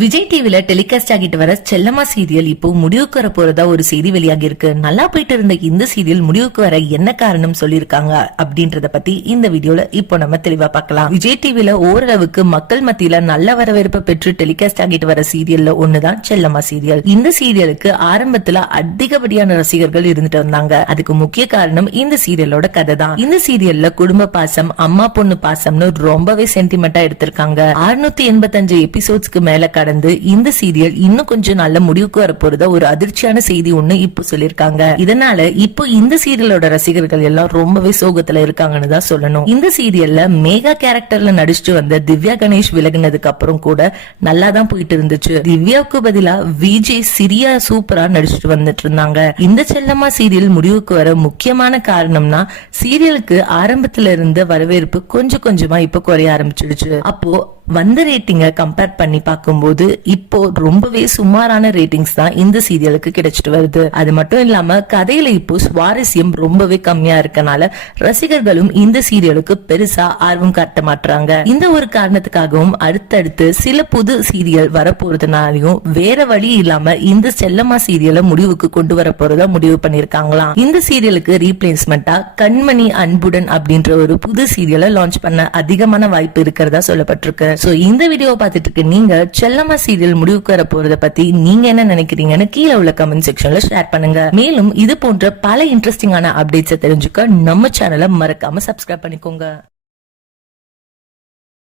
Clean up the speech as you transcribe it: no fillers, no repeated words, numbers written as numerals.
விஜய் டிவில டெலிகாஸ்ட் ஆகிட்டு வர செல்லம்மா சீரியல் இப்போ முடிவுக்கு வர போறதா ஒரு செய்தி வெளியாகி இருக்கு. நல்லா போயிட்டு இருந்த இந்த சீரியல் முடிவுக்கு வர என்ன காரணம் சொல்லிருக்காங்க அப்படின்றத பத்தி இந்த வீடியோல இப்போ நம்ம தெளிவா பார்க்கலாம். விஜய் டிவில ஓரளவுக்கு மக்கள் மத்தியில நல்ல வரவேற்பு பெற்று டெலிகாஸ்ட் ஆகிட்டு வர சீரியல்ல ஒண்ணுதான் செல்லம்மா சீரியல். இந்த சீரியலுக்கு ஆரம்பத்துல அதிகப்படியான ரசிகர்கள் இருந்துட்டு வந்தாங்க. அதுக்கு முக்கிய காரணம் இந்த சீரியலோட கதை தான். இந்த சீரியல்ல குடும்ப பாசம், அம்மா பொண்ணு பாசம்னு ரொம்பவே சென்டிமெண்டா எடுத்திருக்காங்க. 685 எபிசோட்ஸ்க்கு மேல கடந்து இந்த சீரியல் இன்னும் கொஞ்சம் நல்ல முடிவுக்கு வர போறதா ஒரு அதிர்ச்சியான செய்தி ஒண்ணு இப்போ சொல்லிருக்காங்க. இதனால இப்போ இந்த சீரியலோட ரசிகர்கள் எல்லாம் ரொம்பவே சோகத்துல இருக்காங்கன்னு தான் சொல்லணும். இந்த சீரியல்ல மேகா கேரக்டர்ல நடிச்சுட்டு வந்த திவ்யா கணேஷ் விலகினதுக்கு அப்புறம் கூட நல்லா தான் போயிட்டு இருந்துச்சு. திவ்யாவுக்கு பதிலா விஜய் சிரியா சூப்பரா நடிச்சுட்டு வந்துட்டு இருந்தாங்க. இந்த செல்லம்மா சீரியல் முடிவுக்கு வர முக்கியமான காரணம்னா சீரியலுக்கு ஆரம்பத்துல இருந்த வரவேற்பு கொஞ்சம் கொஞ்சமா இப்ப குறைய ஆரம்பிச்சிடுச்சு. அப்போ வந்த ரேட்டிங்க கம்பேர் பண்ணி பார்க்கும்போது இப்போ ரொம்பவே சுமாரான ரேட்டிங்ஸ் தான் இந்த சீரியலுக்கு கிடைச்சிட்டு வருது. அது மட்டும் இல்லாம கதையில இப்போ சுவாரஸ்யம் ரொம்பவே கம்மியா இருக்கனால ரசிகர்களும் இந்த சீரியலுக்கு பெருசா ஆர்வம் காட்ட மாட்டாங்க. இந்த ஒரு காரணத்துக்காகவும் அடுத்தடுத்து சில புது சீரியல் வரப்போறதுனாலையும் வேற வழி இல்லாம இந்த செல்லம்மா சீரியலை முடிவுக்கு கொண்டு வர போறதா முடிவு பண்ணிருக்காங்களாம். இந்த சீரியலுக்கு ரீப்ளேஸ்மெண்டா கண்மணி அன்புடன் அப்படின்ற ஒரு புது சீரியலை லான்ச் பண்ண அதிகமான வாய்ப்பு இருக்கிறதா சொல்லப்பட்டிருக்கு. சோ இந்த வீடியோவை பார்த்துட்டு இருக்கு நீங்க செல்லம்மா சீரியல் முடிவுக்கு வர போறத பத்தி நீங்க என்ன நினைக்கிறீங்கன்னு கீழே உள்ள கமெண்ட் செக்ஷன்ல ஷேர் பண்ணுங்க. மேலும் இது போன்ற பல இன்ட்ரெஸ்டிங்கான அப்டேட்ஸ் தெரிஞ்சுக்க நம்ம சேனலை மறக்காம சப்ஸ்கிரைப் பண்ணிக்கோங்க.